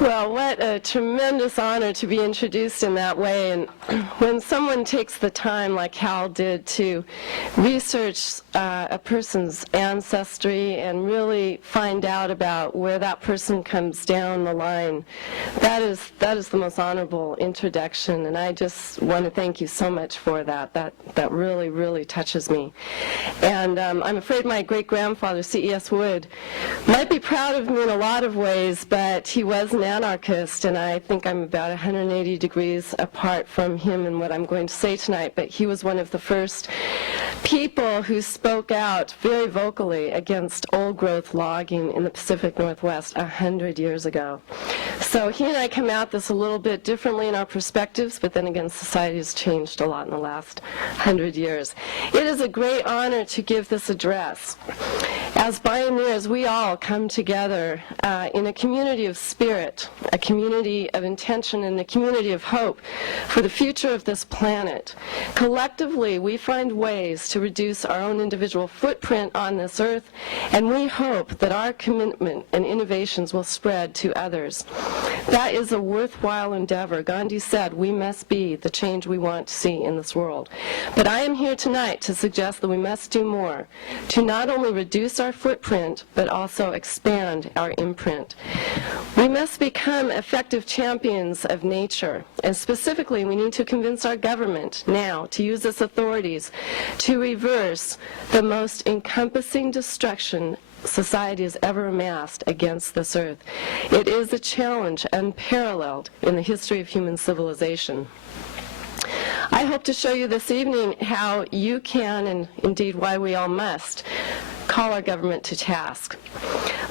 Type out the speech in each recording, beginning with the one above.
Well, what a tremendous honor to be introduced in that way. And when someone takes the time, like Hal did, to research a person's ancestry and really find out about where that person comes down the line, that is the most honorable introduction. And I just want to thank you so much for that. That really, really touches me. And I'm afraid my great-grandfather, C.E.S. Wood, might be proud of me in a lot of ways, but he was an anarchist, and I think I'm about 180 degrees apart from him in what I'm going to say tonight, but he was one of the first people who spoke out very vocally against old-growth logging in the Pacific Northwest 100 years ago. So he and I come at this a little bit differently in our perspectives, but then again, society has changed a lot in the last 100 years. It is a great honor to give this address. As Bioneers, we all come together in a community of spirit, a community of intention, and a community of hope for the future of this planet. Collectively, we find ways to reduce our own individual footprint on this earth, and we hope that our commitment and innovations will spread to others. That is a worthwhile endeavor. Gandhi said, we must be the change we want to see in this world. But I am here tonight to suggest that we must do more, to not only reduce our footprint, but also expand our imprint. We must become effective champions of nature, and specifically we need to convince our government now to use its authorities to reverse the most encompassing destruction society has ever amassed against this earth. It is a challenge unparalleled in the history of human civilization. I hope to show you this evening how you can, and indeed why we all must, call our government to task.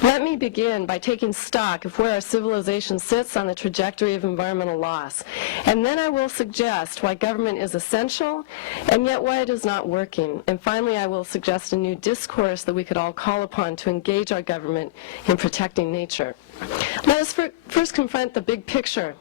Let me begin by taking stock of where our civilization sits on the trajectory of environmental loss, and then I will suggest why government is essential and yet why it is not working. And finally, I will suggest a new discourse that we could all call upon to engage our government in protecting nature. Let us first confront the big picture.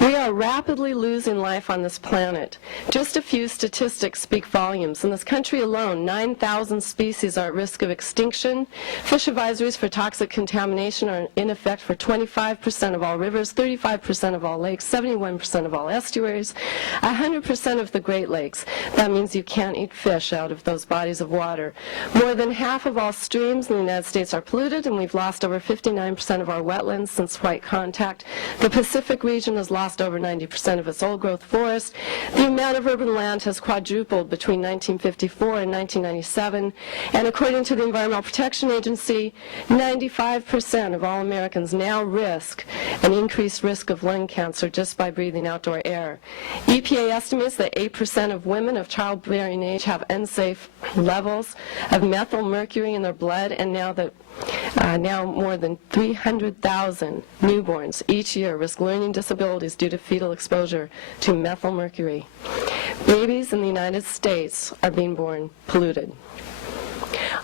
We are rapidly losing life on this planet. Just a few statistics speak volumes. In this country alone, 9,000 species are at risk of extinction. Fish advisories for toxic contamination are in effect for 25% of all rivers, 35% of all lakes, 71% of all estuaries, 100% of the Great Lakes. That means you can't eat fish out of those bodies of water. More than half of all streams in the United States are polluted, and we've lost over 59% of our wetlands since white contact. The Pacific region has lost over 90% of its old-growth forest. The amount of urban land has quadrupled between 1954 and 1997, and according to the Environmental Protection Agency, 95% of all Americans now risk an increased risk of lung cancer just by breathing outdoor air. EPA estimates that 8% of women of childbearing age have unsafe levels of methyl mercury in their blood, and now more than 300,000 newborns each year risk learning disabilities due to fetal exposure to methyl mercury. Babies in the United States are being born polluted.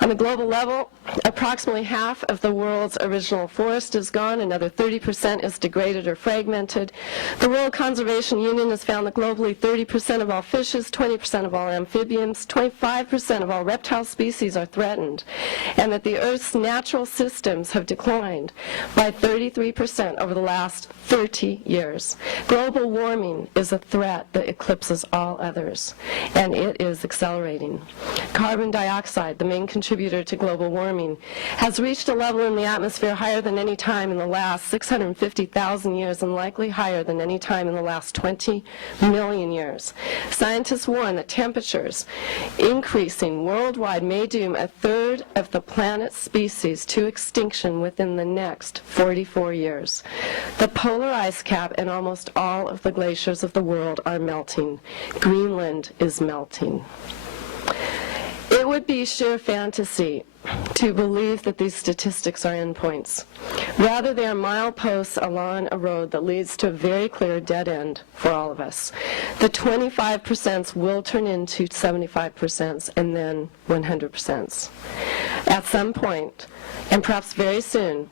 On a global level, approximately half of the world's original forest is gone. Another 30% is degraded or fragmented. The World Conservation Union has found that globally 30% of all fishes, 20% of all amphibians, 25% of all reptile species are threatened, and that the Earth's natural systems have declined by 33% over the last 30 years. Global warming is a threat that eclipses all others, and it is accelerating. Carbon dioxide, the main contributor to global warming, has reached a level in the atmosphere higher than any time in the last 650,000 years, and likely higher than any time in the last 20 million years. Scientists warn that temperatures increasing worldwide may doom a third of the planet's species to extinction within the next 44 years. The polar ice cap and almost all of the glaciers of the world are melting. Greenland is melting. It would be sheer fantasy to believe that these statistics are endpoints. Rather, they are mileposts along a road that leads to a very clear dead end for all of us. The 25% will turn into 75% and then 100%. At some point, and perhaps very soon,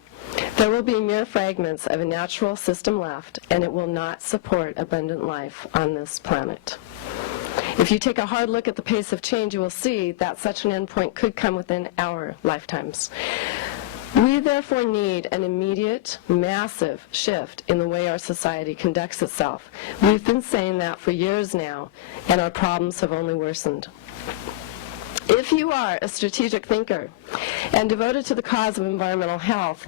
there will be mere fragments of a natural system left, and it will not support abundant life on this planet. If you take a hard look at the pace of change, you will see that such an endpoint could come within our lifetimes. We therefore need an immediate, massive shift in the way our society conducts itself. We've been saying that for years now, and our problems have only worsened. If you are a strategic thinker and devoted to the cause of environmental health,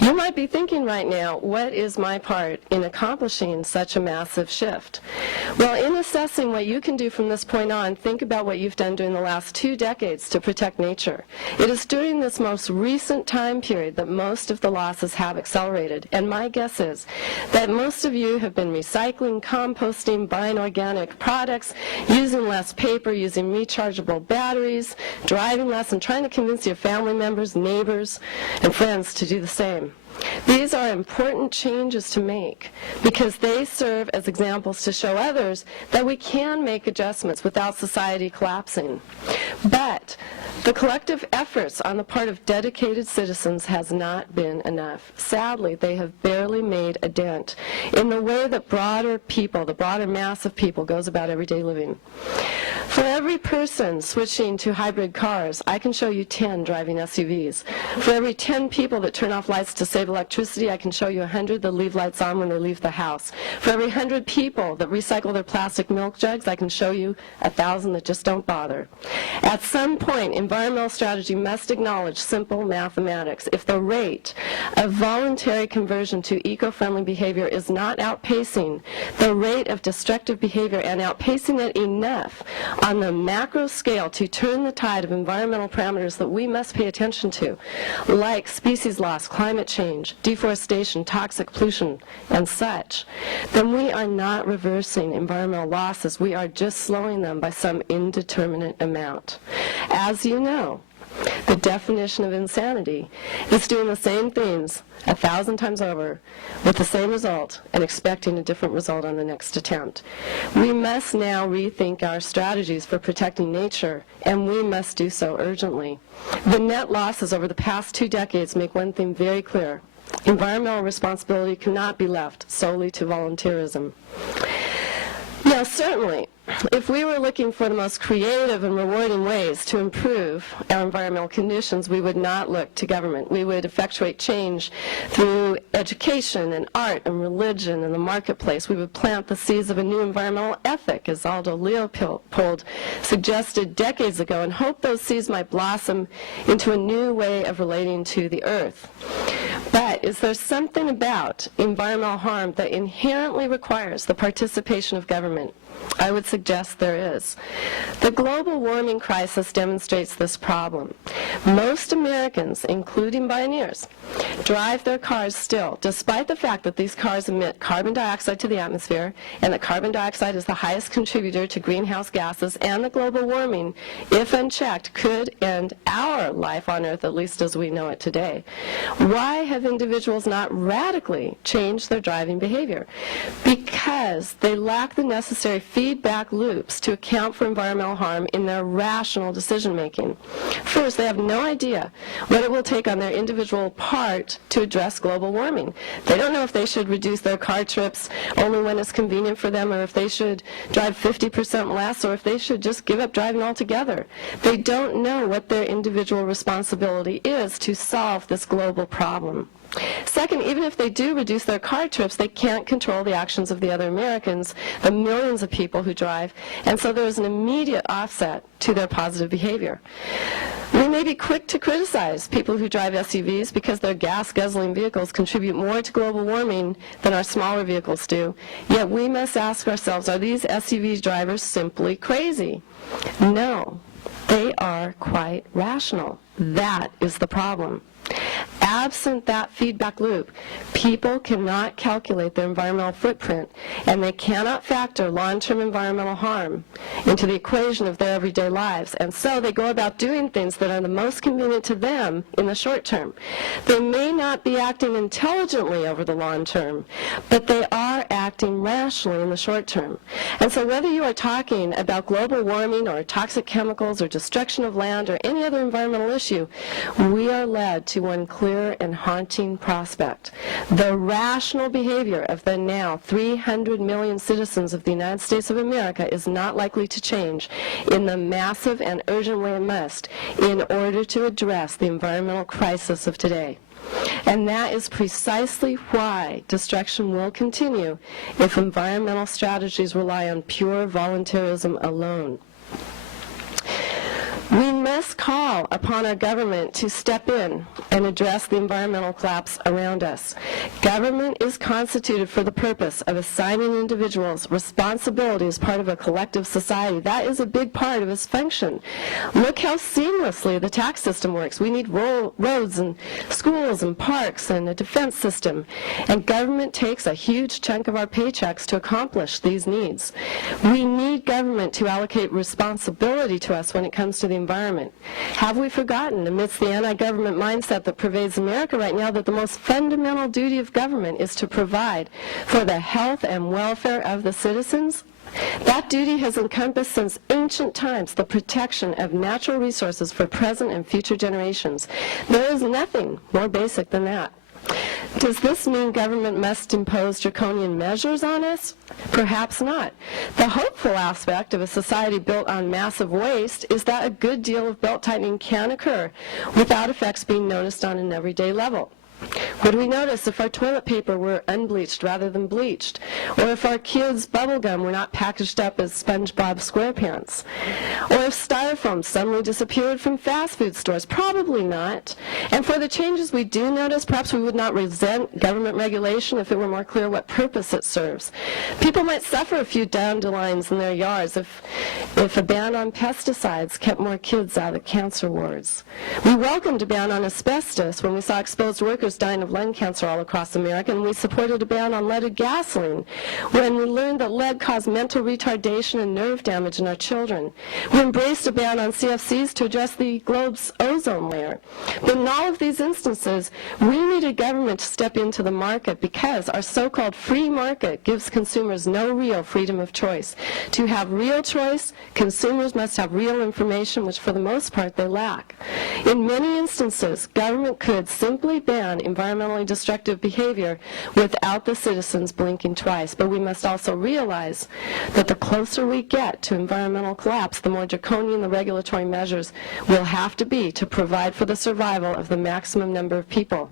you might be thinking right now, what is my part in accomplishing such a massive shift? Well, in assessing what you can do from this point on, think about what you've done during the last 2 decades to protect nature. It is during this most recent time period that most of the losses have accelerated, and my guess is that most of you have been recycling, composting, buying organic products, using less paper, using rechargeable batteries, driving less, and trying to convince your family members, neighbors, and friends to do the same. These are important changes to make because they serve as examples to show others that we can make adjustments without society collapsing. But the collective efforts on the part of dedicated citizens has not been enough. Sadly, they have barely made a dent in the way that broader people, the broader mass of people, goes about everyday living. For every person switching to hybrid cars, I can show you 10 driving SUVs. For every 10 people that turn off lights to save electricity, I can show you 100 that leave lights on when they leave the house. For every 100 people that recycle their plastic milk jugs, I can show you 1,000 that just don't bother. At some point, environmental strategy must acknowledge simple mathematics. If the rate of voluntary conversion to eco-friendly behavior is not outpacing the rate of destructive behavior and outpacing it enough on the macro scale to turn the tide of environmental parameters that we must pay attention to, like species loss, climate change, deforestation, toxic pollution, and such, then we are not reversing environmental losses. We are just slowing them by some indeterminate amount. As you know, the definition of insanity is doing the same things 1,000 times over with the same result and expecting a different result on the next attempt. We must now rethink our strategies for protecting nature, and we must do so urgently. The net losses over the past 2 decades make one thing very clear. Environmental responsibility cannot be left solely to volunteerism. Now, certainly, if we were looking for the most creative and rewarding ways to improve our environmental conditions, we would not look to government. We would effectuate change through education and art and religion and the marketplace. We would plant the seeds of a new environmental ethic, as Aldo Leopold suggested decades ago, and hope those seeds might blossom into a new way of relating to the earth. But is there something about environmental harm that inherently requires the participation of government? I would suggest there is. The global warming crisis demonstrates this problem. Most Americans, including Bioneers, drive their cars still, despite the fact that these cars emit carbon dioxide to the atmosphere, and that carbon dioxide is the highest contributor to greenhouse gases, and that global warming, if unchecked, could end our life on Earth, at least as we know it today. Why have individuals not radically changed their driving behavior? Because they lack the necessary feedback loops to account for environmental harm in their rational decision-making. First, they have no idea what it will take on their individual part to address global warming. They don't know if they should reduce their car trips only when it's convenient for them, or if they should drive 50% less, or if they should just give up driving altogether. They don't know what their individual responsibility is to solve this global problem. Second, even if they do reduce their car trips, they can't control the actions of the other Americans, the millions of people who drive, and so there is an immediate offset to their positive behavior. We may be quick to criticize people who drive SUVs because their gas-guzzling vehicles contribute more to global warming than our smaller vehicles do, yet we must ask ourselves, are these SUV drivers simply crazy? No, they are quite rational. That is the problem. Absent that feedback loop, people cannot calculate their environmental footprint, and they cannot factor long-term environmental harm into the equation of their everyday lives, and so they go about doing things that are the most convenient to them in the short term. They may not be acting intelligently over the long term, but they are acting rationally in the short term. And so whether you are talking about global warming or toxic chemicals or destruction of land or any other environmental issue, we are led to one clear and haunting prospect. The rational behavior of the now 300 million citizens of the United States of America is not likely to change in the massive and urgent way it must in order to address the environmental crisis of today. And that is precisely why destruction will continue if environmental strategies rely on pure voluntarism alone. We must call upon our government to step in and address the environmental collapse around us. Government is constituted for the purpose of assigning individuals responsibility as part of a collective society. That is a big part of its function. Look how seamlessly the tax system works. We need roads and schools and parks and a defense system. And government takes a huge chunk of our paychecks to accomplish these needs. We need government to allocate responsibility to us when it comes to the environment. Have we forgotten, amidst the anti-government mindset that pervades America right now, that the most fundamental duty of government is to provide for the health and welfare of the citizens? That duty has encompassed since ancient times the protection of natural resources for present and future generations. There is nothing more basic than that. Does this mean government must impose draconian measures on us? Perhaps not. The hopeful aspect of a society built on massive waste is that a good deal of belt-tightening can occur without effects being noticed on an everyday level. Would we notice if our toilet paper were unbleached rather than bleached? Or if our kids' bubble gum were not packaged up as SpongeBob SquarePants? Or if styrofoam suddenly disappeared from fast food stores? Probably not. And for the changes we do notice, perhaps we would not resent government regulation if it were more clear what purpose it serves. People might suffer a few dandelions in their yards if a ban on pesticides kept more kids out of cancer wards. We welcomed a ban on asbestos when we saw exposed workers dying of lung cancer all across America, and we supported a ban on leaded gasoline when we learned that lead caused mental retardation and nerve damage in our children. We embraced a ban on CFCs to address the globe's ozone layer. But in all of these instances, we needed government to step into the market because our so-called free market gives consumers no real freedom of choice. To have real choice, consumers must have real information, which for the most part they lack. In many instances, government could simply ban environmentally destructive behavior without the citizens blinking twice. But we must also realize that the closer we get to environmental collapse, the more draconian the regulatory measures will have to be to provide for the survival of the maximum number of people.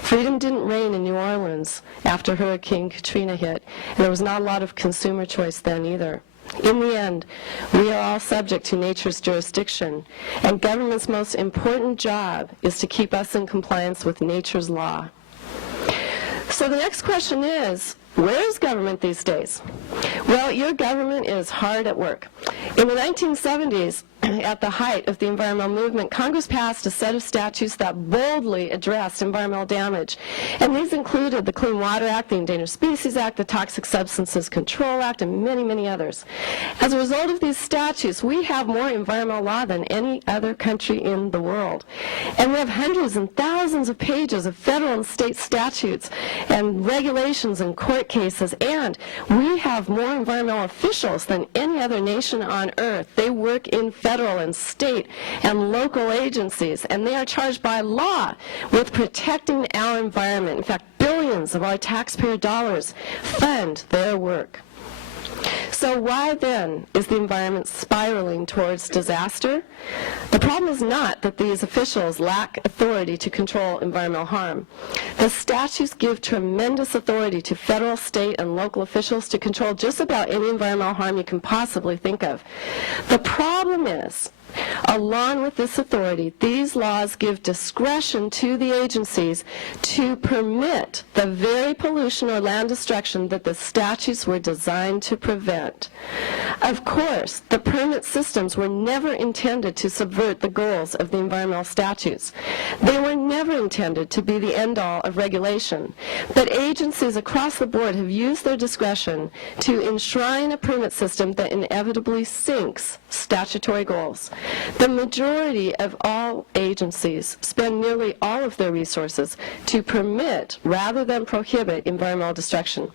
Freedom didn't reign in New Orleans after Hurricane Katrina hit, and there was not a lot of consumer choice then either. In the end, we are all subject to nature's jurisdiction, and government's most important job is to keep us in compliance with nature's law. So the next question is, where is government these days? Well, your government is hard at work. In the 1970s, at the height of the environmental movement, Congress passed a set of statutes that boldly addressed environmental damage. And these included the Clean Water Act, the Endangered Species Act, the Toxic Substances Control Act, and many, many others. As a result of these statutes, we have more environmental law than any other country in the world. And we have hundreds and thousands of pages of federal and state statutes and regulations and court cases. And we have more environmental officials than any other nation on earth. They work in federal and state and local agencies, and they are charged by law with protecting our environment. In fact, billions of our taxpayer dollars fund their work. So why then is the environment spiraling towards disaster? The problem is not that these officials lack authority to control environmental harm. The statutes give tremendous authority to federal, state, and local officials to control just about any environmental harm you can possibly think of. The problem is, along with this authority, these laws give discretion to the agencies to permit the very pollution or land destruction that the statutes were designed to prevent. Of course, the permit systems were never intended to subvert the goals of the environmental statutes. They were never intended to be the end-all of regulation. But agencies across the board have used their discretion to enshrine a permit system that inevitably sinks statutory goals. The majority of all agencies spend nearly all of their resources to permit rather than prohibit environmental destruction.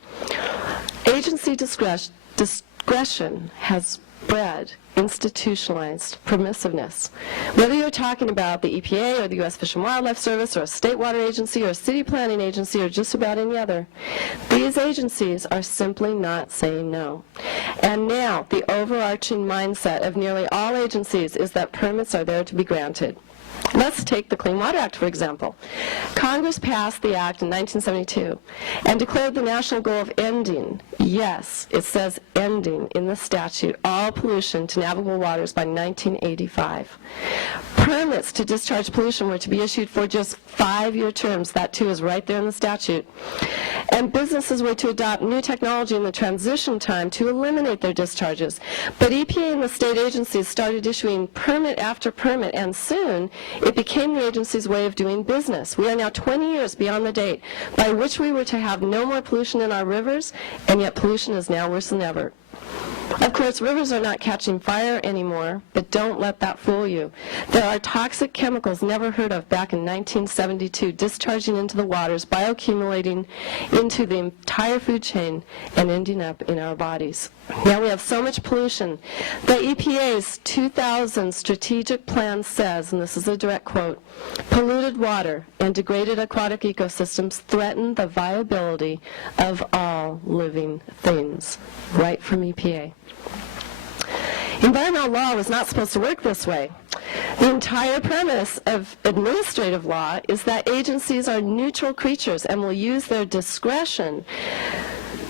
Agency discretion has bred institutionalized permissiveness. Whether you're talking about the EPA or the U.S. Fish and Wildlife Service or a state water agency or a city planning agency or just about any other, these agencies are simply not saying no. And now the overarching mindset of nearly all agencies is that permits are there to be granted. Let's take the Clean Water Act, for example. Congress passed the act in 1972 and declared the national goal of ending, yes, it says ending in the statute, all pollution to navigable waters by 1985. Permits to discharge pollution were to be issued for just 5-year terms. That, too, is right there in the statute. And businesses were to adopt new technology in the transition time to eliminate their discharges. But EPA and the state agencies started issuing permit after permit, and soon it became the agency's way of doing business. We are now 20 years beyond the date by which we were to have no more pollution in our rivers, and yet pollution is now worse than ever. Of course, rivers are not catching fire anymore, but don't let that fool you. There are toxic chemicals never heard of back in 1972 discharging into the waters, bioaccumulating into the entire food chain, and ending up in our bodies. Now we have so much pollution. The EPA's 2000 strategic plan says, and this is a direct quote, polluted water and degraded aquatic ecosystems threaten the viability of all living things. Right from EPA. Environmental law was not supposed to work this way. The entire premise of administrative law is that agencies are neutral creatures and will use their discretion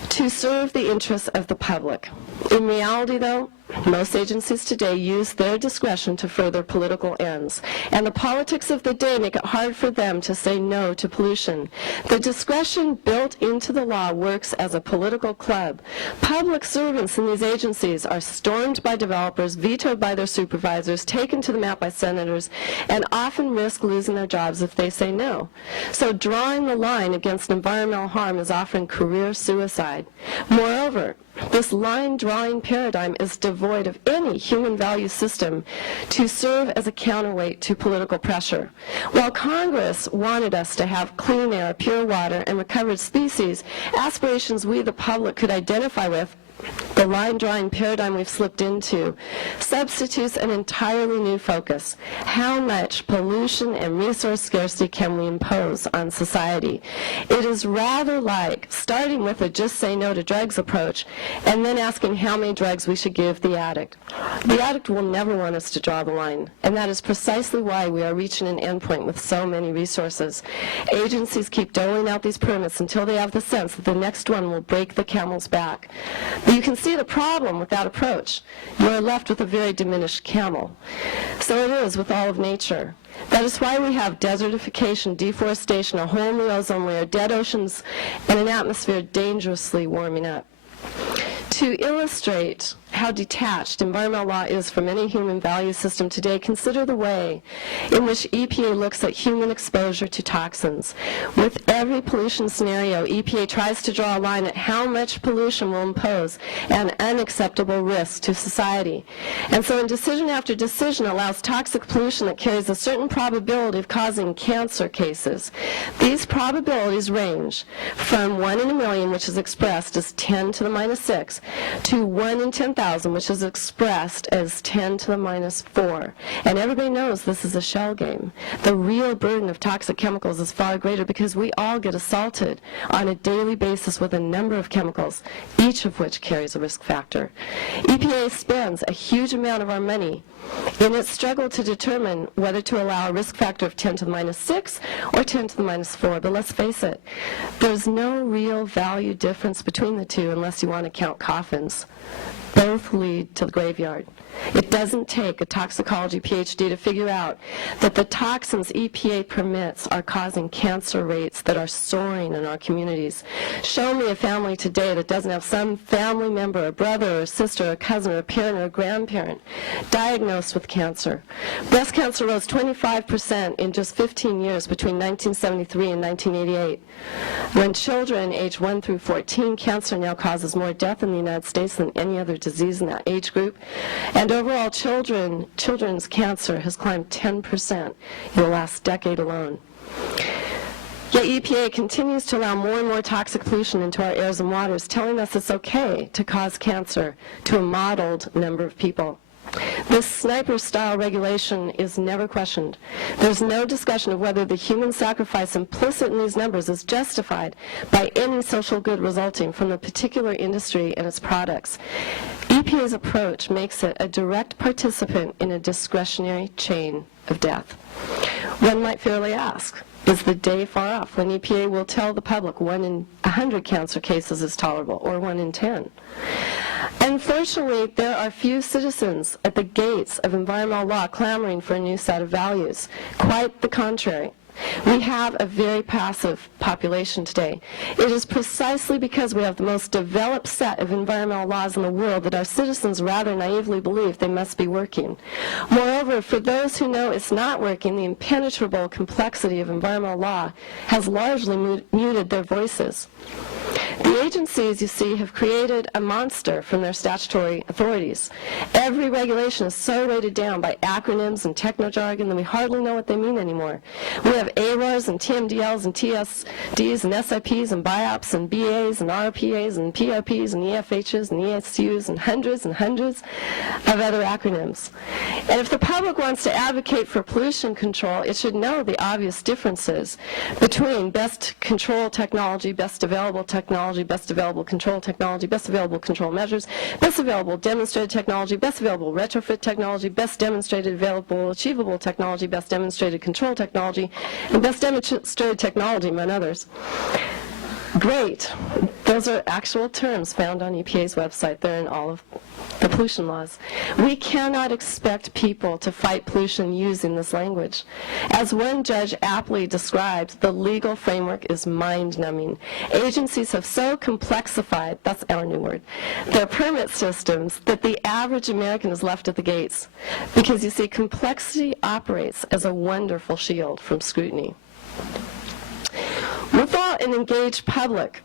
to serve the interests of the public. In reality, though, most agencies today use their discretion to further political ends, and the politics of the day make it hard for them to say no to pollution. The discretion built into the law works as a political club. Public servants in these agencies are stormed by developers, vetoed by their supervisors, taken to the mat by senators, and often risk losing their jobs if they say no. So drawing the line against environmental harm is often career suicide. Moreover, this line-drawing paradigm is devoid of any human value system to serve as a counterweight to political pressure. While Congress wanted us to have clean air, pure water, and recovered species, aspirations we, the public, could identify with, the line-drawing paradigm we've slipped into substitutes an entirely new focus. How much pollution and resource scarcity can we impose on society? It is rather like starting with a just say no to drugs approach and then asking how many drugs we should give the addict. The addict will never want us to draw the line, and that is precisely why we are reaching an endpoint with so many resources. Agencies keep doling out these permits until they have the sense that the next one will break the camel's back. But you can see the problem with that approach. You are left with a very diminished camel. So it is with all of nature. That is why we have desertification, deforestation, a hole in the ozone layer, dead oceans, and an atmosphere dangerously warming up. To illustrate how detached environmental law is from any human value system today, consider the way in which EPA looks at human exposure to toxins. With every pollution scenario, EPA tries to draw a line at how much pollution will impose an unacceptable risk to society. And so in decision after decision allows toxic pollution that carries a certain probability of causing cancer cases. These probabilities range from 1 in a million, which is expressed as 10 to the minus 6, to 1 in 10,000, which is expressed as 10 to the minus 4. And everybody knows this is a shell game. The real burden of toxic chemicals is far greater because we all get assaulted on a daily basis with a number of chemicals, each of which carries a risk factor. EPA spends a huge amount of our money in its struggle to determine whether to allow a risk factor of 10 to the minus 6 or 10 to the minus 4. But let's face it, there's no real value difference between the two unless you want to count coffins. Both lead to the graveyard. It doesn't take a toxicology PhD to figure out that the toxins EPA permits are causing cancer rates that are soaring in our communities. Show me a family today that doesn't have some family member, a brother or a sister or a cousin or a parent or a grandparent diagnosed with cancer. Breast cancer rose 25% in just 15 years between 1973 and 1988. When children aged 1 through 14, cancer now causes more death in the United States than any other disease in that age group. And overall, children's cancer has climbed 10% in the last decade alone. Yet EPA continues to allow more and more toxic pollution into our airs and waters, telling us it's okay to cause cancer to a modeled number of people. This sniper-style regulation is never questioned. There's no discussion of whether the human sacrifice implicit in these numbers is justified by any social good resulting from the particular industry and its products. EPA's approach makes it a direct participant in a discretionary chain of death. One might fairly ask, is the day far off when EPA will tell the public 1 in 100 cancer cases is tolerable, or 1 in 10? Unfortunately, there are few citizens at the gates of environmental law clamoring for a new set of values. Quite the contrary. We have a very passive population today. It is precisely because we have the most developed set of environmental laws in the world that our citizens rather naively believe they must be working. Moreover, for those who know it's not working, the impenetrable complexity of environmental law has largely muted their voices. The agencies, you see, have created a monster from their statutory authorities. Every regulation is so weighted down by acronyms and techno-jargon that we hardly know what they mean anymore. We have ARARs and TMDLs and TSDs and SIPs and BIOPs and BAs and RPAs and PRPs and EFHs and ESUs and hundreds of other acronyms. And if the public wants to advocate for pollution control, it should know the obvious differences between best control technology, best available technology, best available control technology, best available control measures, best available demonstrated technology, best available retrofit technology, best demonstrated available achievable technology, best demonstrated control technology, and best demonstrated technology, among others. Great. Those are actual terms found on EPA's website. They're in all of the pollution laws. We cannot expect people to fight pollution using this language. As one judge aptly described, the legal framework is mind-numbing. Agencies have so complexified, that's our new word, their permit systems that the average American is left at the gates. Because, you see, complexity operates as a wonderful shield from scrutiny. Without an engaged public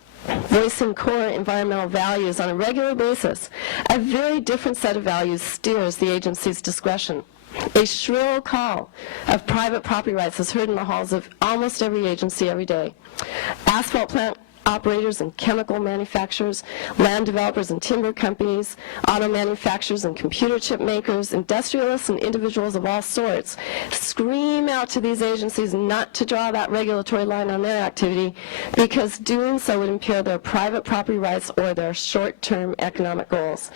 voicing core environmental values on a regular basis, a very different set of values steers the agency's discretion. A shrill call of private property rights is heard in the halls of almost every agency every day. Asphalt plant operators and chemical manufacturers, land developers and timber companies, auto manufacturers and computer chip makers, industrialists and individuals of all sorts scream out to these agencies not to draw that regulatory line on their activity, because doing so would impair their private property rights or their short-term economic goals.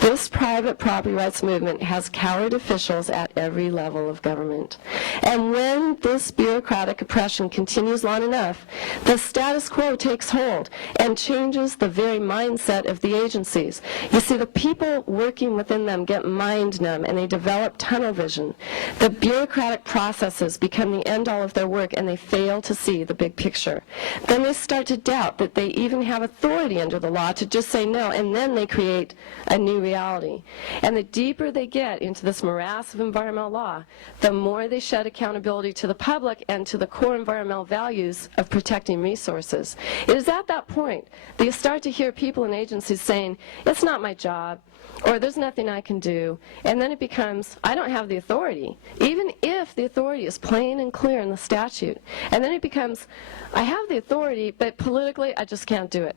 This private property rights movement has coward officials at every level of government. And when this bureaucratic oppression continues long enough, the status quo takes hold and changes the very mindset of the agencies. You see, the people working within them get mind numb and they develop tunnel vision. The bureaucratic processes become the end-all of their work and they fail to see the big picture. Then they start to doubt that they even have authority under the law to just say no, and then they create a new reality. And the deeper they get into this morass of environmental law, the more they shed accountability to the public and to the core environmental values of protecting resources. It is at that point that you start to hear people in agencies saying, it's not my job, or there's nothing I can do, and then it becomes, I don't have the authority, even if the authority is plain and clear in the statute. And then it becomes, I have the authority, but politically I just can't do it.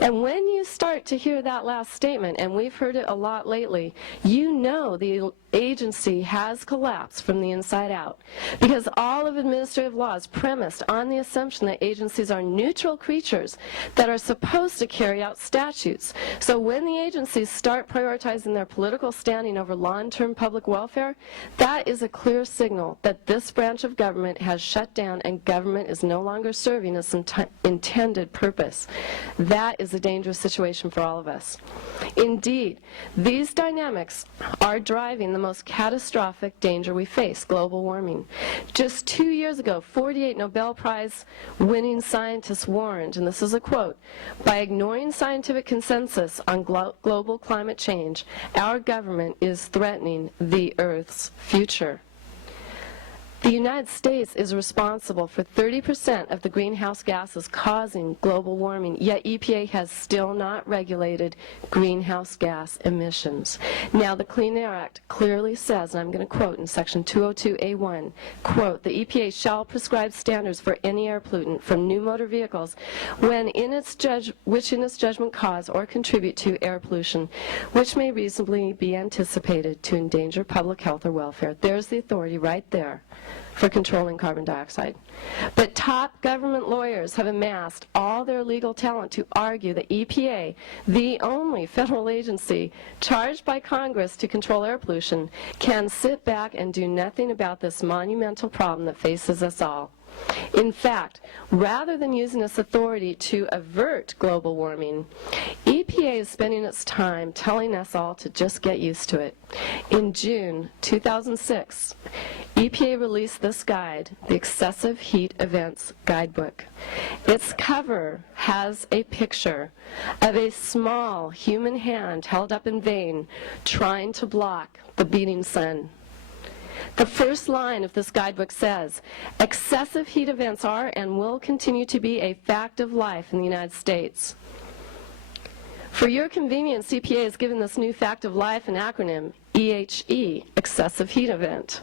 And when you start to hear that last statement, and we've heard it a lot lately, you know the agency has collapsed from the inside out, because all of administrative law is premised on the assumption that agencies are neutral creatures that are supposed to carry out statutes. So when the agencies start prioritizing their political standing over long-term public welfare, that is a clear signal that this branch of government has shut down and government is no longer serving its intended purpose. That is a dangerous situation for all of us. Indeed, these dynamics are driving the most catastrophic danger we face, global warming. Just 2 years ago, 48 Nobel Prize winning scientists warned, and this is a quote, by ignoring scientific consensus on global climate change, our government is threatening the Earth's future. The United States is responsible for 30% of the greenhouse gases causing global warming, yet EPA has still not regulated greenhouse gas emissions. Now, the Clean Air Act clearly says, and I'm going to quote in Section 202A1, quote, the EPA shall prescribe standards for any air pollutant from new motor vehicles which in its judgment cause or contribute to air pollution, which may reasonably be anticipated to endanger public health or welfare. There's the authority right there. for controlling carbon dioxide. But top government lawyers have amassed all their legal talent to argue that EPA, the only federal agency charged by Congress to control air pollution, can sit back and do nothing about this monumental problem that faces us all. In fact, rather than using its authority to avert global warming, EPA is spending its time telling us all to just get used to it. In June 2006, EPA released this guide, the Excessive Heat Events Guidebook. Its cover has a picture of a small human hand held up in vain, trying to block the beating sun. The first line of this guidebook says, excessive heat events are and will continue to be a fact of life in the United States. For your convenience, EPA has given this new fact of life an acronym, EHE, excessive heat event.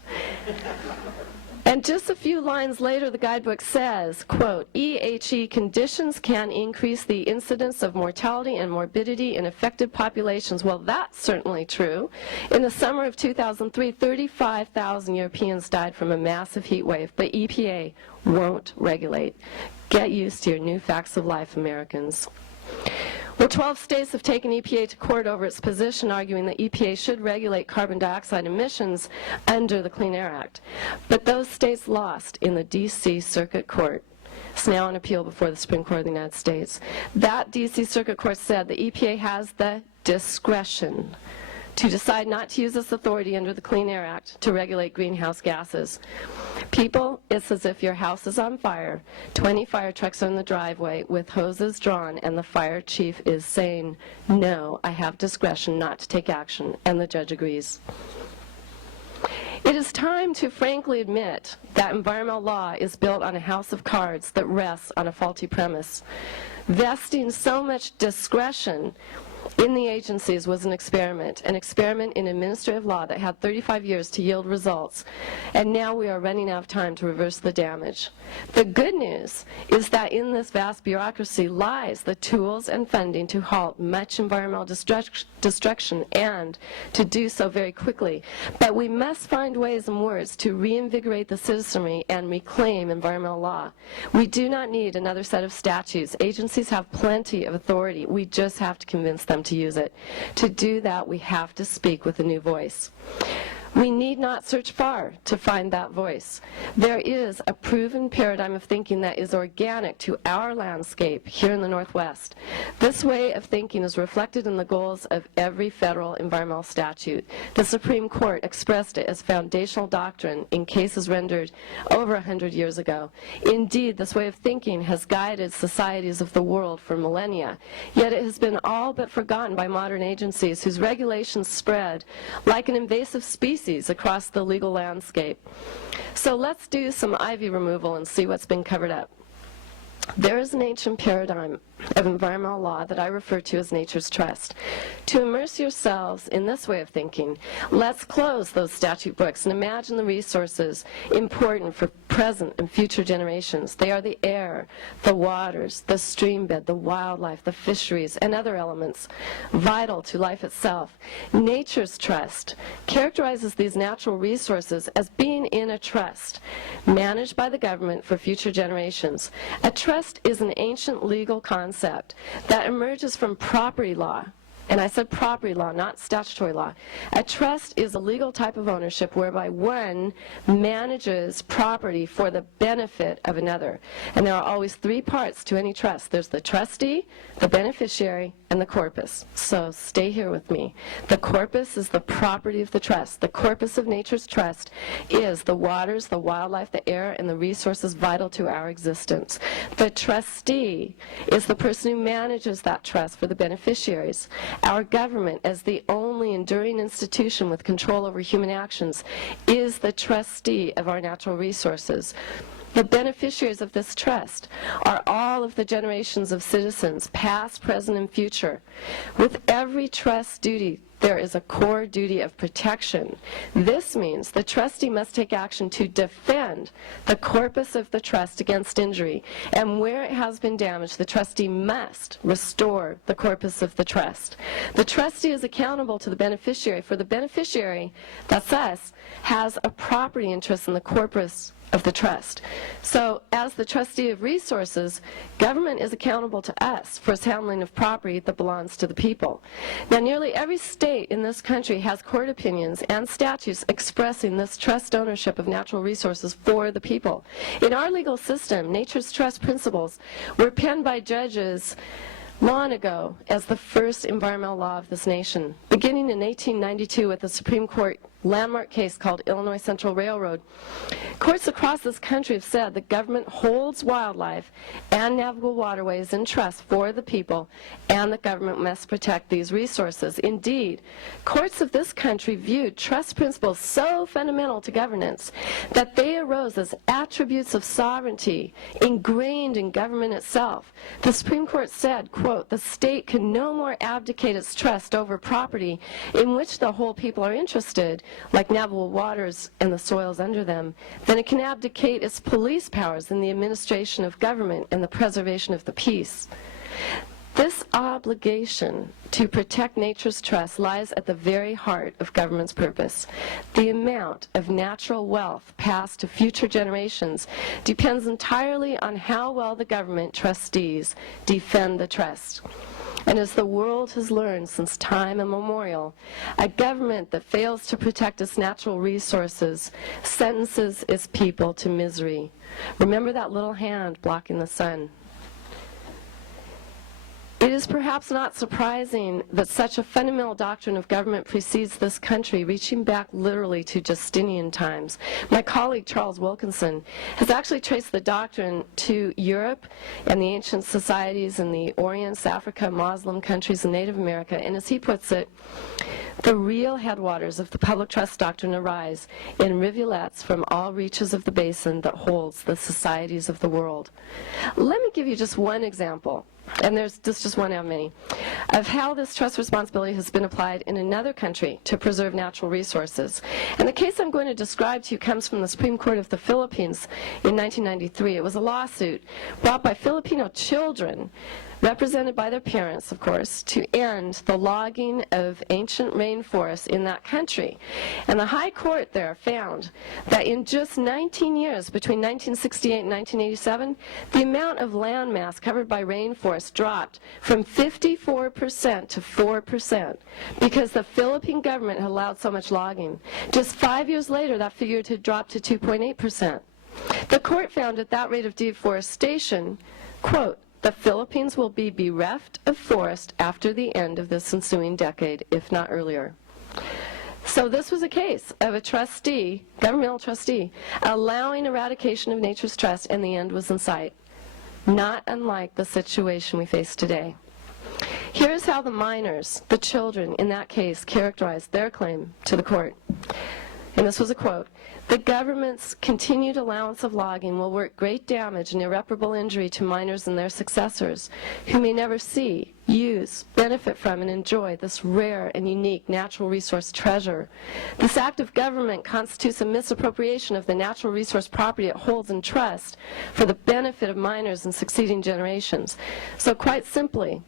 And just a few lines later, the guidebook says, quote, EHE conditions can increase the incidence of mortality and morbidity in affected populations. Well, that's certainly true. In the summer of 2003, 35,000 Europeans died from a massive heat wave, but EPA won't regulate. Get used to your new facts of life, Americans. Well, 12 states have taken EPA to court over its position, arguing that EPA should regulate carbon dioxide emissions under the Clean Air Act. But those states lost in the D.C. Circuit Court. It's now on appeal before the Supreme Court of the United States. That D.C. Circuit Court said the EPA has the discretion to decide not to use this authority under the Clean Air Act to regulate greenhouse gases. People, it's as if your house is on fire, 20 fire trucks are in the driveway with hoses drawn, and the fire chief is saying, no, I have discretion not to take action, and the judge agrees. It is time to frankly admit that environmental law is built on a house of cards that rests on a faulty premise. Vesting so much discretion in the agencies was an experiment in administrative law that had 35 years to yield results, and now we are running out of time to reverse the damage. The good news is that in this vast bureaucracy lies the tools and funding to halt much environmental destruction and to do so very quickly. But we must find ways and words to reinvigorate the citizenry and reclaim environmental law. We do not need another set of statutes. Agencies have plenty of authority. We just have to convince them to use it. To do that, we have to speak with a new voice. We need not search far to find that voice. There is a proven paradigm of thinking that is organic to our landscape here in the Northwest. This way of thinking is reflected in the goals of every federal environmental statute. The Supreme Court expressed it as foundational doctrine in cases rendered over 100 years ago. Indeed, this way of thinking has guided societies of the world for millennia, yet it has been all but forgotten by modern agencies whose regulations spread like an invasive species across the legal landscape. So let's do some ivy removal and see what's been covered up. There is an ancient paradigm of environmental law that I refer to as nature's trust. To immerse yourselves in this way of thinking, let's close those statute books and imagine the resources important for present and future generations. They are the air, the waters, the stream bed, the wildlife, the fisheries, and other elements vital to life itself. Nature's trust characterizes these natural resources as being in a trust managed by the government for future generations. A trust is an ancient legal concept that emerges from property law. And I said property law, not statutory law. A trust is a legal type of ownership whereby one manages property for the benefit of another. And there are always three parts to any trust. There's the trustee, the beneficiary, and the corpus. So stay here with me. The corpus is the property of the trust. The corpus of nature's trust is the waters, the wildlife, the air, and the resources vital to our existence. The trustee is the person who manages that trust for the beneficiaries. Our government, as the only enduring institution with control over human actions, is the trustee of our natural resources. The beneficiaries of this trust are all of the generations of citizens, past, present, and future. With every trust duty, there is a core duty of protection. This means the trustee must take action to defend the corpus of the trust against injury, and where it has been damaged, the trustee must restore the corpus of the trust. The trustee is accountable to the beneficiary, for the beneficiary, that's us, has a property interest in the corpus of the trust. So as the trustee of resources, government is accountable to us for its handling of property that belongs to the people. Now, nearly every state in this country has court opinions and statutes expressing this trust ownership of natural resources for the people. In our legal system, nature's trust principles were penned by judges long ago as the first environmental law of this nation. Beginning in 1892 with the Supreme Court landmark case called Illinois Central Railroad, courts across this country have said the government holds wildlife and navigable waterways in trust for the people, and the government must protect these resources. Indeed, courts of this country viewed trust principles so fundamental to governance that they arose as attributes of sovereignty ingrained in government itself. The Supreme Court said, quote, "The state can no more abdicate its trust over property in which the whole people are interested, like navigable waters and the soils under them, than it can abdicate its police powers in the administration of government and the preservation of the peace." This obligation to protect nature's trust lies at the very heart of government's purpose. The amount of natural wealth passed to future generations depends entirely on how well the government trustees defend the trust. And as the world has learned since time immemorial, a government that fails to protect its natural resources sentences its people to misery. Remember that little hand blocking the sun. It is perhaps not surprising that such a fundamental doctrine of government precedes this country, reaching back literally to Justinian times. My colleague Charles Wilkinson has actually traced the doctrine to Europe and the ancient societies in the Orient, Africa, Muslim countries, and Native America, and as he puts it, the real headwaters of the public trust doctrine arise in rivulets from all reaches of the basin that holds the societies of the world. Let me give you just one example, and there's just one out of many, of how this trust responsibility has been applied in another country to preserve natural resources. And the case I'm going to describe to you comes from the Supreme Court of the Philippines in 1993. It was a lawsuit brought by Filipino children, represented by their parents, of course, to end the logging of ancient rainforests in that country. And the High Court there found that in just 19 years, between 1968 and 1987, the amount of land mass covered by rainforests dropped from 54% to 4% because the Philippine government had allowed so much logging. Just 5 years later, that figure had dropped to 2.8%. The court found at that rate of deforestation, quote, "The Philippines will be bereft of forest after the end of this ensuing decade, if not earlier." So this was a case of a trustee, governmental trustee, allowing eradication of nature's trust, and the end was in sight. Not unlike the situation we face today. Here's how the miners, the children in that case, characterized their claim to the court. And this was a quote: "The government's continued allowance of logging will work great damage and irreparable injury to miners and their successors, who may never see, use, benefit from, and enjoy this rare and unique natural resource treasure. This act of government constitutes a misappropriation of the natural resource property it holds in trust for the benefit of miners and succeeding generations." So quite simply,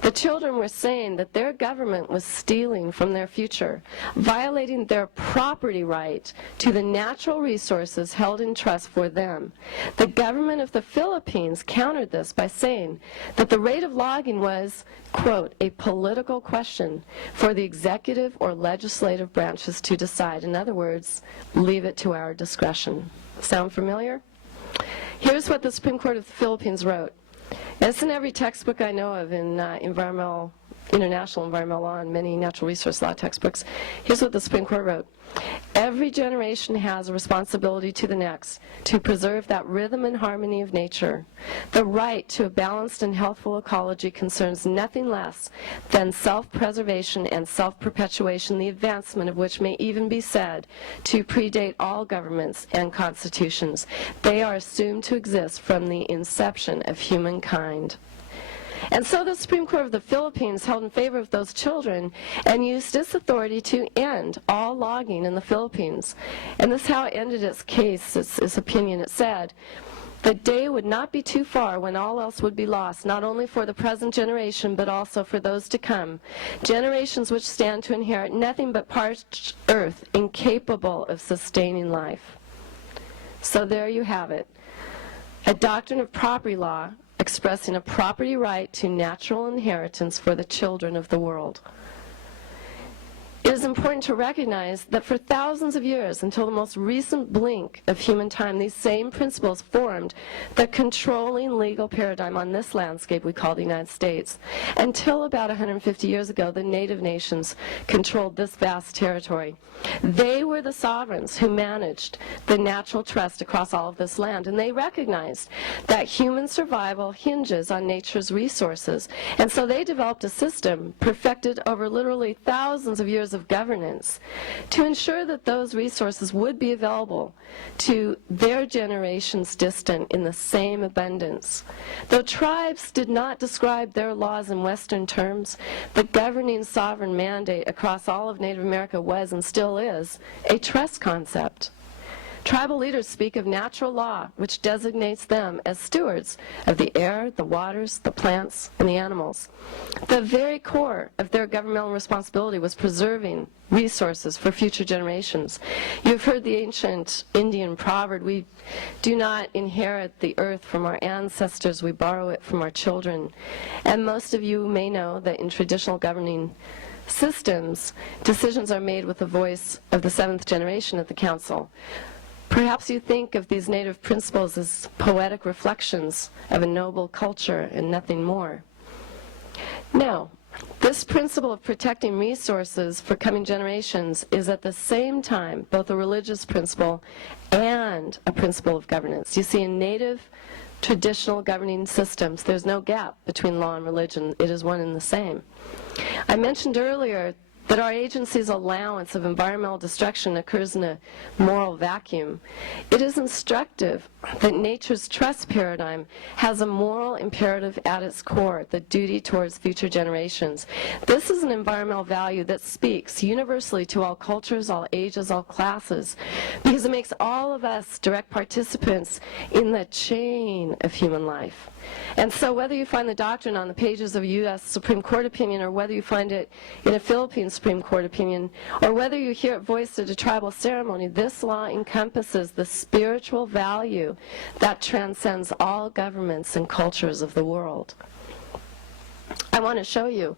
the children were saying that their government was stealing from their future, violating their property right to the natural resources held in trust for them. The government of the Philippines countered this by saying that the rate of logging was, quote, "a political question for the executive or legislative branches to decide." In other words, leave it to our discretion. Sound familiar? Here's what the Supreme Court of the Philippines wrote. And it's in every textbook I know of in international environmental law and many natural resource law textbooks. Here's what the Supreme Court wrote. "Every generation has a responsibility to the next to preserve that rhythm and harmony of nature. The right to a balanced and healthful ecology concerns nothing less than self-preservation and self-perpetuation, the advancement of which may even be said to predate all governments and constitutions. They are assumed to exist from the inception of humankind." And so the Supreme Court of the Philippines held in favor of those children and used its authority to end all logging in the Philippines. And this is how it ended its case, its opinion. It said, "The day would not be too far when all else would be lost, not only for the present generation, but also for those to come, generations which stand to inherit nothing but parched earth, incapable of sustaining life." So there you have it, a doctrine of property law expressing a property right to natural inheritance for the children of the world. It is important to recognize that for thousands of years, until the most recent blink of human time, these same principles formed the controlling legal paradigm on this landscape we call the United States. Until about 150 years ago, the native nations controlled this vast territory. They were the sovereigns who managed the natural trust across all of this land, and they recognized that human survival hinges on nature's resources. And so they developed a system perfected over literally thousands of years of governance to ensure that those resources would be available to their generations distant in the same abundance. Though tribes did not describe their laws in Western terms, the governing sovereign mandate across all of Native America was and still is a trust concept. Tribal leaders speak of natural law, which designates them as stewards of the air, the waters, the plants, and the animals. The very core of their governmental responsibility was preserving resources for future generations. You've heard the ancient Indian proverb, "We do not inherit the earth from our ancestors, we borrow it from our children." And most of you may know that in traditional governing systems, decisions are made with the voice of the seventh generation at the council. Perhaps you think of these native principles as poetic reflections of a noble culture and nothing more. No, this principle of protecting resources for coming generations is at the same time both a religious principle and a principle of governance. You see, in native traditional governing systems, there's no gap between law and religion. It is one and the same. I mentioned earlier that our agency's allowance of environmental destruction occurs in a moral vacuum. It is instructive that nature's trust paradigm has a moral imperative at its core, the duty towards future generations. This is an environmental value that speaks universally to all cultures, all ages, all classes, because it makes all of us direct participants in the chain of human life. And so whether you find the doctrine on the pages of a U.S. Supreme Court opinion, or whether you find it in a Philippine Supreme Court opinion, or whether you hear it voiced at a tribal ceremony, this law encompasses the spiritual value that transcends all governments and cultures of the world. I want to show you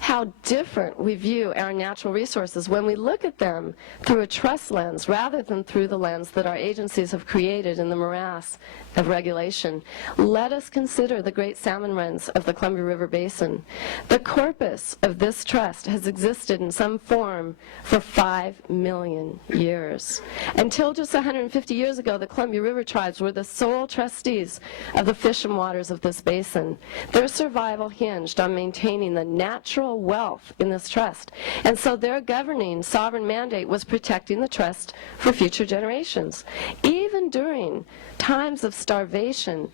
how different we view our natural resources when we look at them through a trust lens rather than through the lens that our agencies have created in the morass of regulation. Let us consider the great salmon runs of the Columbia River Basin. The corpus of this trust has existed in some form for 5 million years. Until just 150 years ago, the Columbia River tribes were the sole trustees of the fish and waters of this basin. Their survival hinged on maintaining the natural wealth in this trust. And so their governing sovereign mandate was protecting the trust for future generations. Even during times of starvation,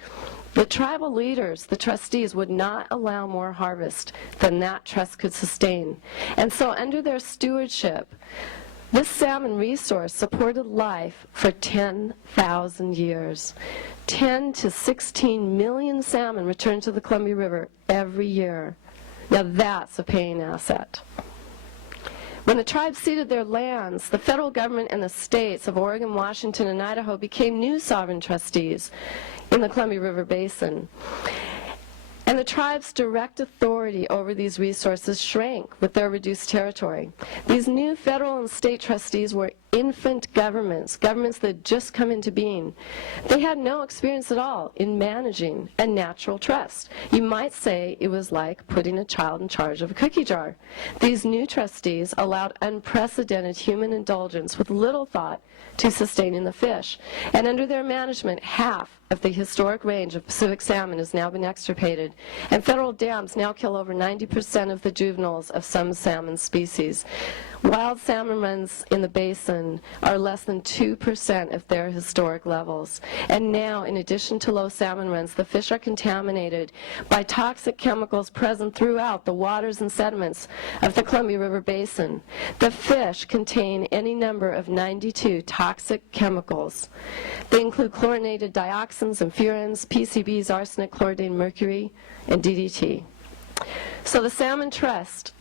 the tribal leaders, the trustees, would not allow more harvest than that trust could sustain. And so under their stewardship, this salmon resource supported life for 10,000 years. 10 to 16 million salmon return to the Columbia River every year. Now that's a paying asset. When the tribes ceded their lands, the federal government and the states of Oregon, Washington, and Idaho became new sovereign trustees in the Columbia River Basin. And the tribes' direct authority over these resources shrank with their reduced territory. These new federal and state trustees were infant governments, governments that had just come into being. They had no experience at all in managing a natural trust. You might say it was like putting a child in charge of a cookie jar. These new trustees allowed unprecedented human indulgence with little thought to sustaining the fish. And under their management, half of the historic range of Pacific salmon has now been extirpated, and federal dams now kill over 90% of the juveniles of some salmon species. Wild salmon runs in the basin salmon are less than 2% of their historic levels. And now, in addition to low salmon runs, the fish are contaminated by toxic chemicals present throughout the waters and sediments of the Columbia River Basin. The fish contain any number of 92 toxic chemicals. They include chlorinated dioxins and furans, PCBs, arsenic, chlordane, mercury, and DDT. So the Salmon Trust,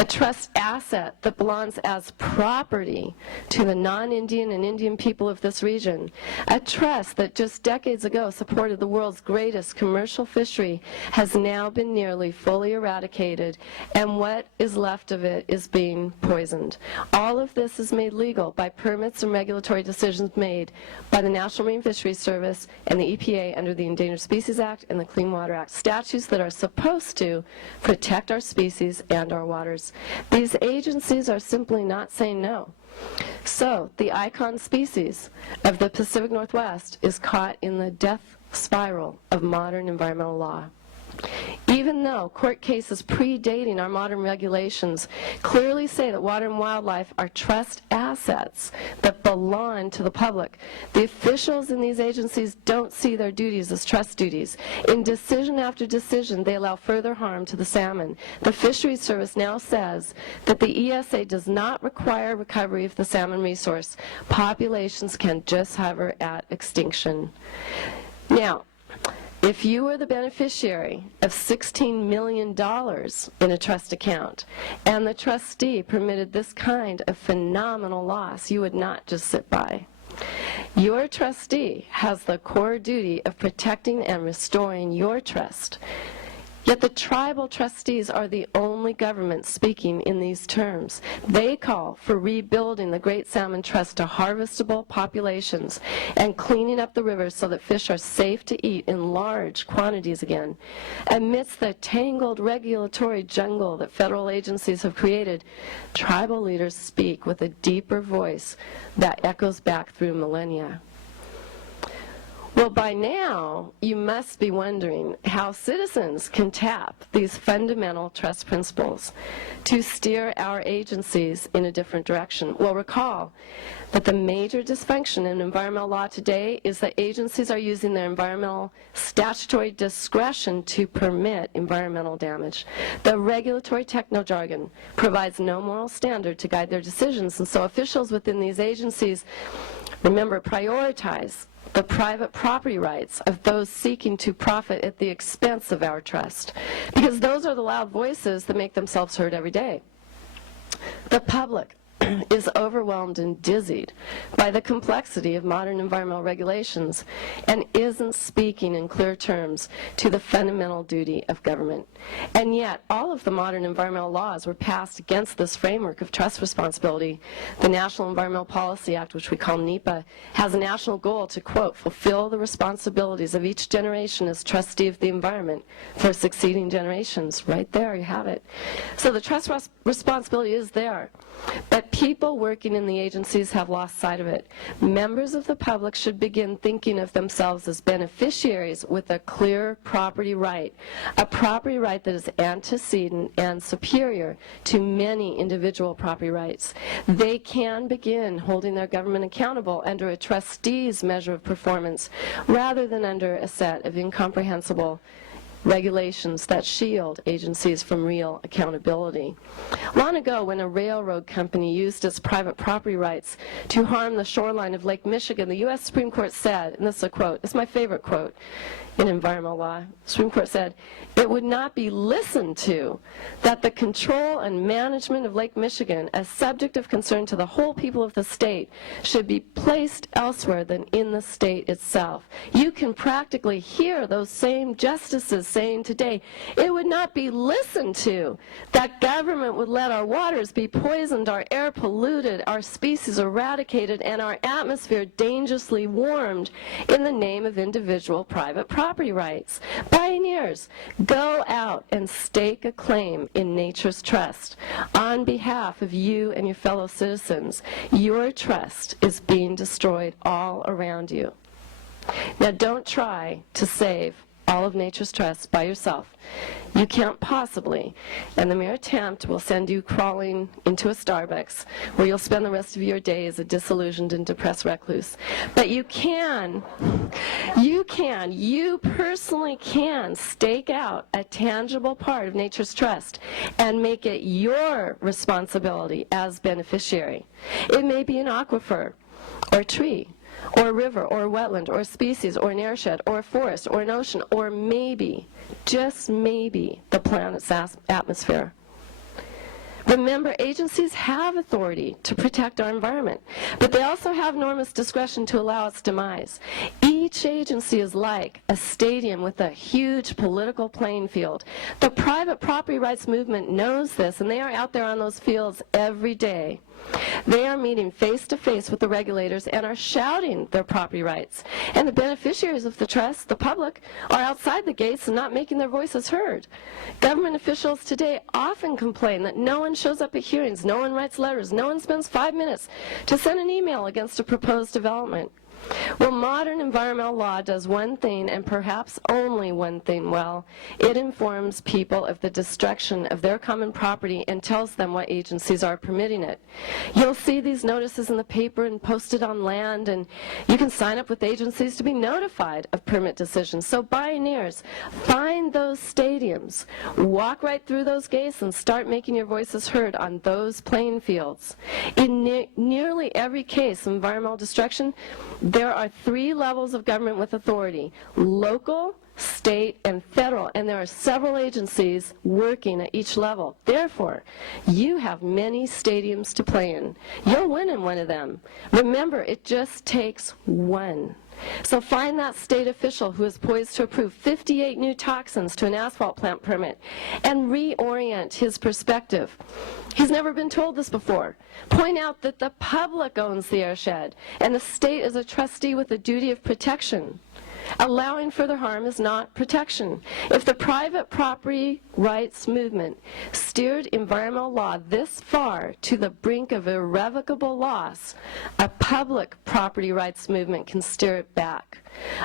a trust asset that belongs as property to the non-Indian and Indian people of this region, a trust that just decades ago supported the world's greatest commercial fishery, has now been nearly fully eradicated, and what is left of it is being poisoned. All of this is made legal by permits and regulatory decisions made by the National Marine Fisheries Service and the EPA under the Endangered Species Act and the Clean Water Act, statutes that are supposed to protect our species and our waters. These agencies are simply not saying no. So the icon species of the Pacific Northwest is caught in the death spiral of modern environmental law. Even though court cases predating our modern regulations clearly say that water and wildlife are trust assets that belong to the public, the officials in these agencies don't see their duties as trust duties. In decision after decision, they allow further harm to the salmon. The Fisheries Service now says that the ESA does not require recovery of the salmon resource. Populations can just hover at extinction. Now, if you were the beneficiary of $16 million in a trust account and the trustee permitted this kind of phenomenal loss, you would not just sit by. Your trustee has the core duty of protecting and restoring your trust. Yet the tribal trustees are the only government speaking in these terms. They call for rebuilding the Great Salmon Trust to harvestable populations and cleaning up the rivers so that fish are safe to eat in large quantities again. Amidst the tangled regulatory jungle that federal agencies have created, tribal leaders speak with a deeper voice that echoes back through millennia. Well, by now, you must be wondering how citizens can tap these fundamental trust principles to steer our agencies in a different direction. Well, recall that the major dysfunction in environmental law today is that agencies are using their environmental statutory discretion to permit environmental damage. The regulatory techno-jargon provides no moral standard to guide their decisions, and so officials within these agencies, remember, prioritize the private property rights of those seeking to profit at the expense of our trust, because those are the loud voices that make themselves heard every day. The public is overwhelmed and dizzied by the complexity of modern environmental regulations and isn't speaking in clear terms to the fundamental duty of government. And yet, all of the modern environmental laws were passed against this framework of trust responsibility. The National Environmental Policy Act, which we call NEPA, has a national goal to, quote, fulfill the responsibilities of each generation as trustee of the environment for succeeding generations. Right there, you have it. So the trust responsibility is there, but people working in the agencies have lost sight of it. Members of the public should begin thinking of themselves as beneficiaries with a clear property right, a property right that is antecedent and superior to many individual property rights. They can begin holding their government accountable under a trustee's measure of performance rather than under a set of incomprehensible regulations that shield agencies from real accountability. Long ago, when a railroad company used its private property rights to harm the shoreline of Lake Michigan, the U.S. Supreme Court said, and this is a quote, it's my favorite quote in environmental law, the Supreme Court said, it would not be listened to that the control and management of Lake Michigan, a subject of concern to the whole people of the state, should be placed elsewhere than in the state itself. You can practically hear those same justices saying today, it would not be listened to that government would let our waters be poisoned, our air polluted, our species eradicated, and our atmosphere dangerously warmed in the name of individual private property rights. Bioneers, go out and stake a claim in nature's trust on behalf of you and your fellow citizens. Your trust is being destroyed all around you. Now, don't try to save all of Nature's Trust by yourself, you can't possibly. And the mere attempt will send you crawling into a Starbucks where you'll spend the rest of your day as a disillusioned and depressed recluse. But you personally can stake out a tangible part of Nature's Trust and make it your responsibility as beneficiary. It may be an aquifer or a tree, or a river, or a wetland, or a species, or an airshed, or a forest, or an ocean, or maybe, just maybe, the planet's atmosphere. Remember, agencies have authority to protect our environment, but they also have enormous discretion to allow its demise. Each agency is like a stadium with a huge political playing field. The private property rights movement knows this, and they are out there on those fields every day. They are meeting face-to-face with the regulators and are shouting their property rights. And the beneficiaries of the trust, the public, are outside the gates and not making their voices heard. Government officials today often complain that no one shows up at hearings, no one writes letters, no one spends 5 minutes to send an email against a proposed development. Well, modern environmental law does one thing, and perhaps only one thing well. It informs people of the destruction of their common property and tells them what agencies are permitting it. You'll see these notices in the paper and posted on land, and you can sign up with agencies to be notified of permit decisions. So Bioneers, find those stadiums, walk right through those gates, and start making your voices heard on those playing fields. In nearly every case of environmental destruction, there are 3 levels of government with authority: local, state, and federal, and there are several agencies working at each level. Therefore, you have many stadiums to play in. You'll win in one of them. Remember, it just takes one. So find that state official who is poised to approve 58 new toxins to an asphalt plant permit and reorient his perspective. He's never been told this before. Point out that the public owns the airshed and the state is a trustee with a duty of protection. Allowing further harm is not protection. If the private property rights movement steered environmental law this far to the brink of irrevocable loss, a public property rights movement can steer it back.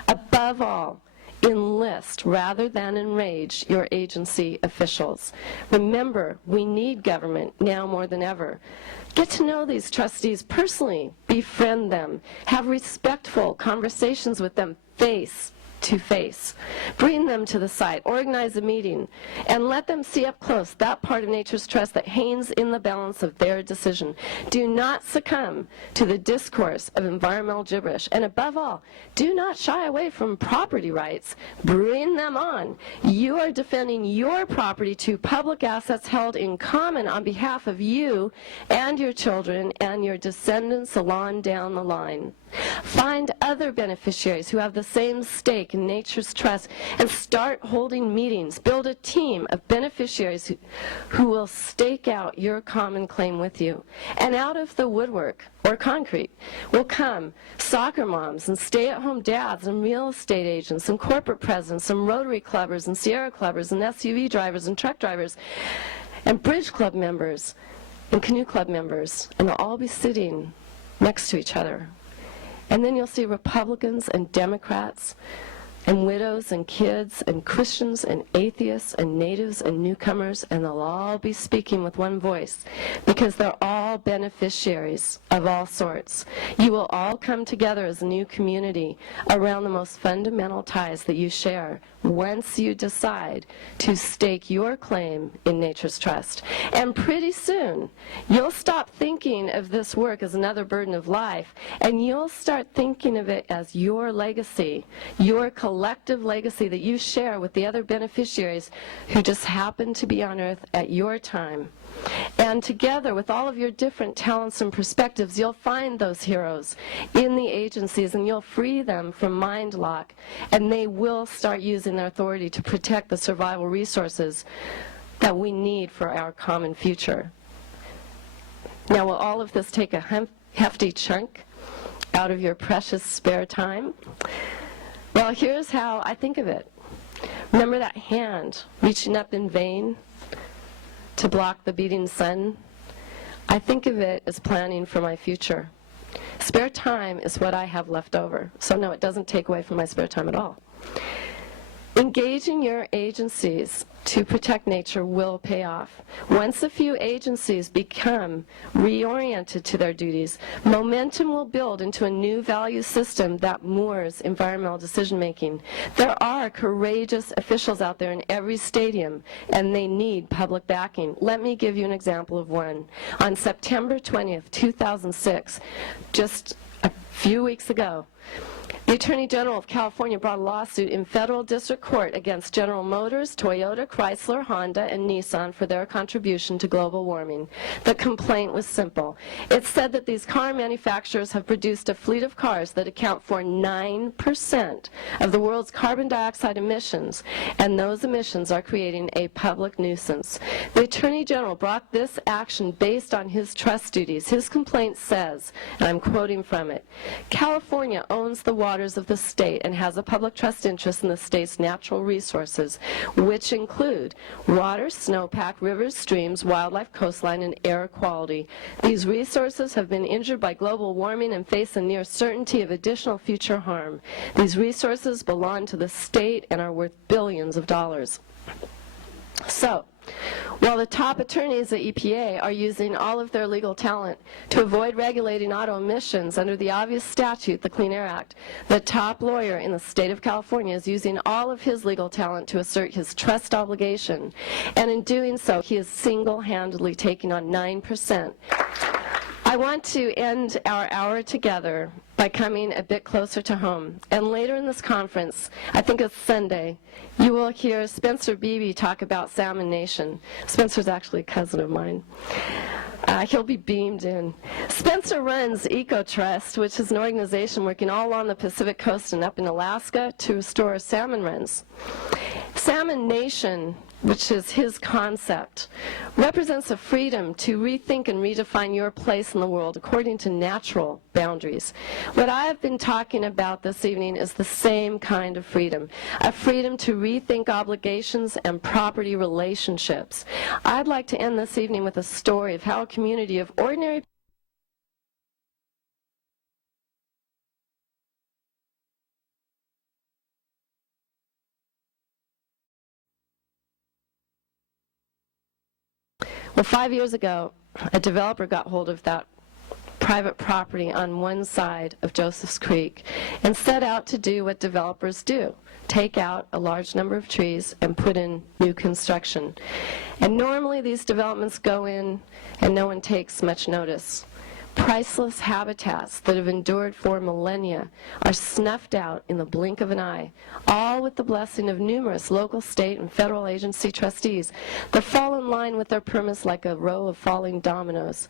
Above all, enlist rather than enrage your agency officials. Remember, we need government now more than ever. Get to know these trustees personally, befriend them, have respectful conversations with them face to face. Bring them to the site, organize a meeting, and let them see up close that part of Nature's Trust that hangs in the balance of their decision. Do not succumb to the discourse of environmental gibberish, and above all, do not shy away from property rights. Bring them on. You are defending your property to public assets held in common on behalf of you and your children and your descendants along down the line. Find other beneficiaries who have the same stake in Nature's Trust and start holding meetings. Build a team of beneficiaries who will stake out your common claim with you. And out of the woodwork, or concrete, will come soccer moms and stay-at-home dads and real estate agents and corporate presidents and Rotary Clubbers and Sierra Clubbers and SUV drivers and truck drivers and Bridge Club members and Canoe Club members, and they'll all be sitting next to each other. And then you'll see Republicans and Democrats and widows and kids and Christians and atheists and natives and newcomers, and they'll all be speaking with one voice because they're all beneficiaries of all sorts. You will all come together as a new community around the most fundamental ties that you share once you decide to stake your claim in Nature's Trust. And pretty soon, you'll stop thinking of this work as another burden of life, and you'll start thinking of it as your legacy, your collective legacy that you share with the other beneficiaries who just happen to be on Earth at your time. And together with all of your different talents and perspectives, you'll find those heroes in the agencies and you'll free them from mind lock, and they will start using their authority to protect the survival resources that we need for our common future. Now, will all of this take a hefty chunk out of your precious spare time? Well, here's how I think of it. Remember that hand reaching up in vain to block the beating sun? I think of it as planning for my future. Spare time is what I have left over. So no, it doesn't take away from my spare time at all. Engaging your agencies to protect nature will pay off. Once a few agencies become reoriented to their duties, momentum will build into a new value system that moors environmental decision-making. There are courageous officials out there in every stadium, and they need public backing. Let me give you an example of one. On September 20th, 2006, just a few weeks ago, the Attorney General of California brought a lawsuit in federal district court against General Motors, Toyota, Chrysler, Honda, and Nissan for their contribution to global warming. The complaint was simple. It said that these car manufacturers have produced a fleet of cars that account for 9% of the world's carbon dioxide emissions, and those emissions are creating a public nuisance. The Attorney General brought this action based on his trust duties. His complaint says, and I'm quoting from it, California owns the waters of the state and has a public trust interest in the state's natural resources, which include water, snowpack, rivers, streams, wildlife, coastline, and air quality. These resources have been injured by global warming and face a near certainty of additional future harm. These resources belong to the state and are worth billions of dollars. So, while the top attorneys at EPA are using all of their legal talent to avoid regulating auto emissions under the obvious statute, the Clean Air Act, the top lawyer in the state of California is using all of his legal talent to assert his trust obligation. And in doing so, he is single-handedly taking on 9%. I want to end our hour together by coming a bit closer to home. And later in this conference, I think it's Sunday, you will hear Spencer Beebe talk about Salmon Nation. Spencer's actually a cousin of mine. He'll be beamed in. Spencer runs EcoTrust, which is an organization working all along the Pacific coast and up in Alaska to restore salmon runs. Salmon Nation, which is his concept, represents a freedom to rethink and redefine your place in the world according to natural boundaries. What I have been talking about this evening is the same kind of freedom, a freedom to rethink obligations and property relationships. I'd like to end this evening with a story of how a community of ordinary Well, 5 years ago, a developer got hold of that private property on one side of Joseph's Creek and set out to do what developers do, take out a large number of trees and put in new construction. And normally these developments go in and no one takes much notice. Priceless habitats that have endured for millennia are snuffed out in the blink of an eye, all with the blessing of numerous local, state, and federal agency trustees that fall in line with their permits like a row of falling dominoes.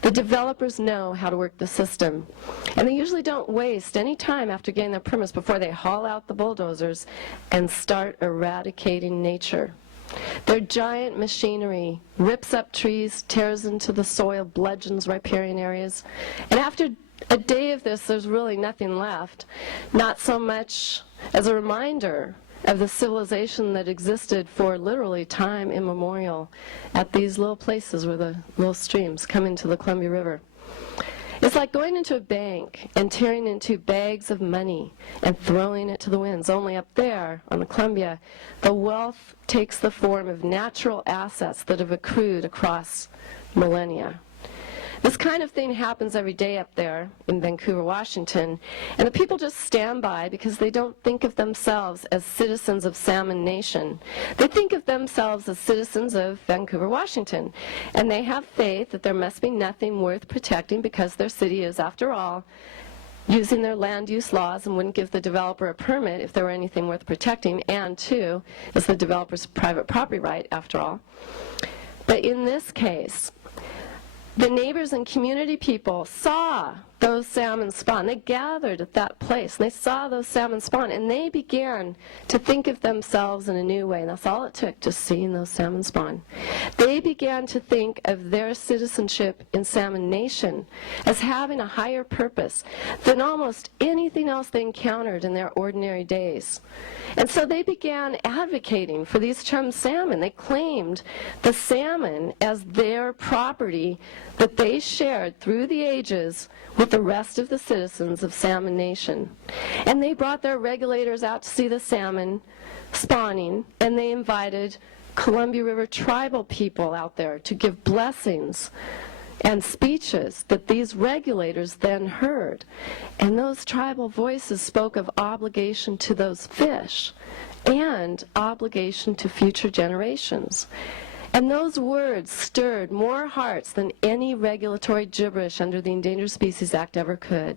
The developers know how to work the system, and they usually don't waste any time after getting their permits before they haul out the bulldozers and start eradicating nature. Their giant machinery rips up trees, tears into the soil, bludgeons riparian areas. And after a day of this, there's really nothing left. Not so much as a reminder of the civilization that existed for literally time immemorial at these little places where the little streams come into the Columbia River. It's like going into a bank and tearing into bags of money and throwing it to the winds. Only up there on the Columbia, the wealth takes the form of natural assets that have accrued across millennia. This kind of thing happens every day up there in Vancouver, Washington, and the people just stand by because they don't think of themselves as citizens of Salmon Nation. They think of themselves as citizens of Vancouver, Washington, and they have faith that there must be nothing worth protecting because their city is, after all, using their land use laws and wouldn't give the developer a permit if there were anything worth protecting, and two, it's the developer's private property right, after all. But in this case, the neighbors and community people saw those salmon spawn. They gathered at that place, and they saw those salmon spawn, and they began to think of themselves in a new way. And that's all it took, just seeing those salmon spawn. They began to think of their citizenship in Salmon Nation as having a higher purpose than almost anything else they encountered in their ordinary days. And so they began advocating for these chum salmon. They claimed the salmon as their property that they shared through the ages with the rest of the citizens of Salmon Nation. And they brought their regulators out to see the salmon spawning, and they invited Columbia River tribal people out there to give blessings and speeches that these regulators then heard. And those tribal voices spoke of obligation to those fish and obligation to future generations. And those words stirred more hearts than any regulatory gibberish under the Endangered Species Act ever could.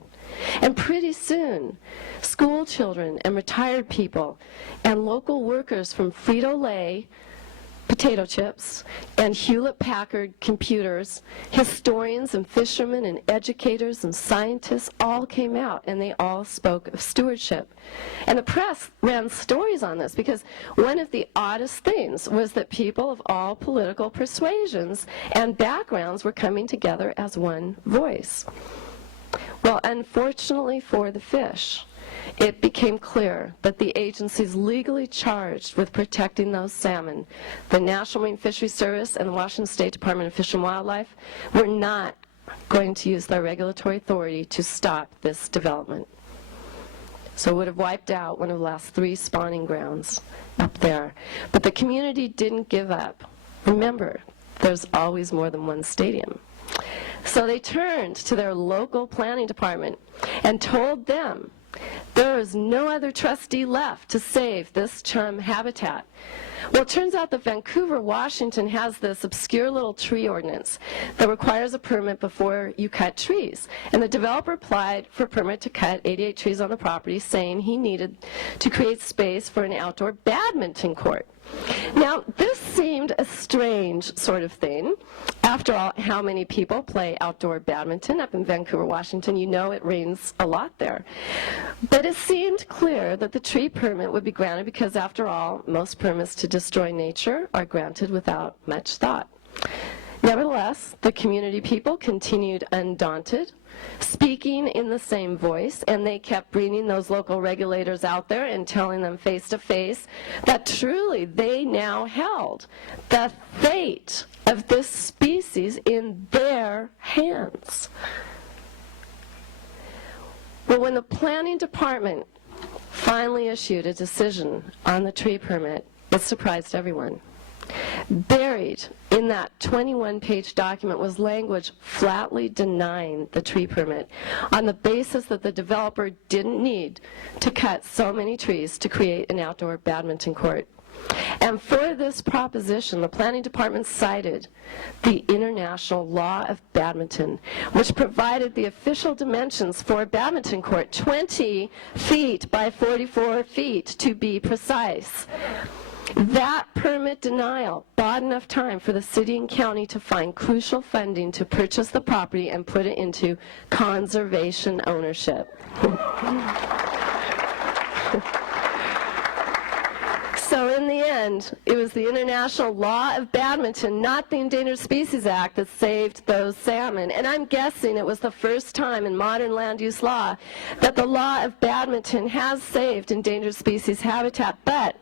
And pretty soon, school children and retired people and local workers from Frito-Lay potato chips and Hewlett-Packard computers, historians and fishermen and educators and scientists all came out, and they all spoke of stewardship. And the press ran stories on this because one of the oddest things was that people of all political persuasions and backgrounds were coming together as one voice. Well, unfortunately for the fish, it became clear that the agencies legally charged with protecting those salmon, the National Marine Fisheries Service and the Washington State Department of Fish and Wildlife, were not going to use their regulatory authority to stop this development. So it would have wiped out one of the last 3 spawning grounds up there. But the community didn't give up. Remember, there's always more than one stadium. So they turned to their local planning department and told them there is no other trustee left to save this chum habitat. Well, it turns out that Vancouver, Washington has this obscure little tree ordinance that requires a permit before you cut trees. And the developer applied for a permit to cut 88 trees on the property, saying he needed to create space for an outdoor badminton court. Now, this seemed a strange sort of thing. After all, how many people play outdoor badminton up in Vancouver, Washington? You know it rains a lot there. But it seemed clear that the tree permit would be granted because, after all, most permits to destroy nature are granted without much thought. Nevertheless, the community people continued undaunted, speaking in the same voice, and they kept bringing those local regulators out there and telling them face to face that truly they now held the fate of this species in their hands. Well, when the planning department finally issued a decision on the tree permit, it surprised everyone. Buried in that 21-page document was language flatly denying the tree permit on the basis that the developer didn't need to cut so many trees to create an outdoor badminton court. And for this proposition, the planning department cited the International Law of Badminton, which provided the official dimensions for a badminton court, 20 feet by 44 feet to be precise. That permit denial bought enough time for the city and county to find crucial funding to purchase the property and put it into conservation ownership. So in the end, it was the International Law of Badminton, not the Endangered Species Act, that saved those salmon. And I'm guessing it was the first time in modern land use law that the law of badminton has saved endangered species habitat. But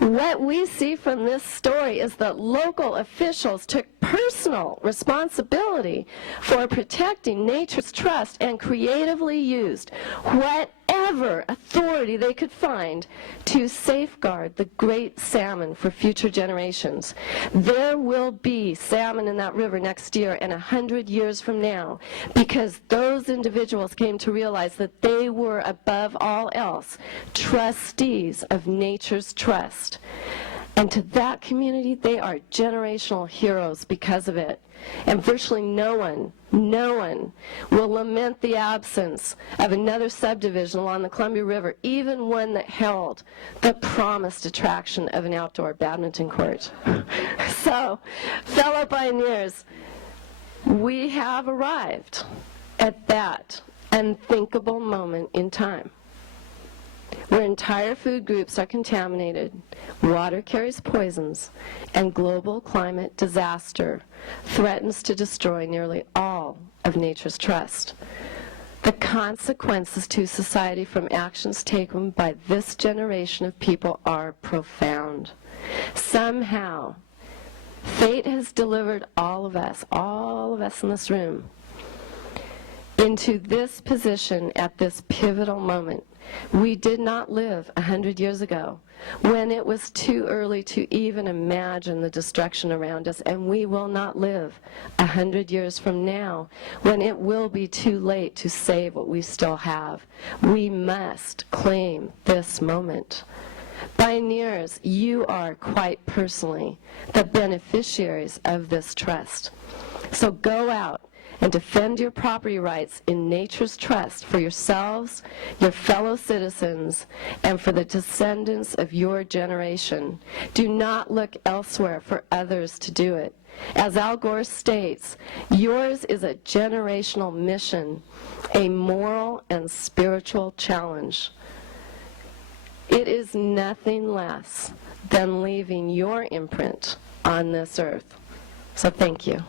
what we see from this story is that local officials took personal responsibility for protecting nature's trust and creatively used whatever authority they could find to safeguard the great salmon for future generations. There will be salmon in that river next year and 100 years from now because those individuals came to realize that they were, above all else, trustees of nature's trust. And to that community, they are generational heroes because of it. And virtually no one will lament the absence of another subdivision along the Columbia River, even one that held the promised attraction of an outdoor badminton court. So, fellow Bioneers, we have arrived at that unthinkable moment in time, where entire food groups are contaminated, water carries poisons, and global climate disaster threatens to destroy nearly all of nature's trust. The consequences to society from actions taken by this generation of people are profound. Somehow, Fate has delivered all of us in this room, into this position at this pivotal moment. We did not live 100 years ago when it was too early to even imagine the destruction around us, and we will not live 100 years from now when it will be too late to save what we still have. We must claim this moment. Bioneers, you are quite personally the beneficiaries of this trust. So go out and defend your property rights in nature's trust for yourselves, your fellow citizens, and for the descendants of your generation. Do not look elsewhere for others to do it. As Al Gore states, yours is a generational mission, a moral and spiritual challenge. It is nothing less than leaving your imprint on this earth. So thank you.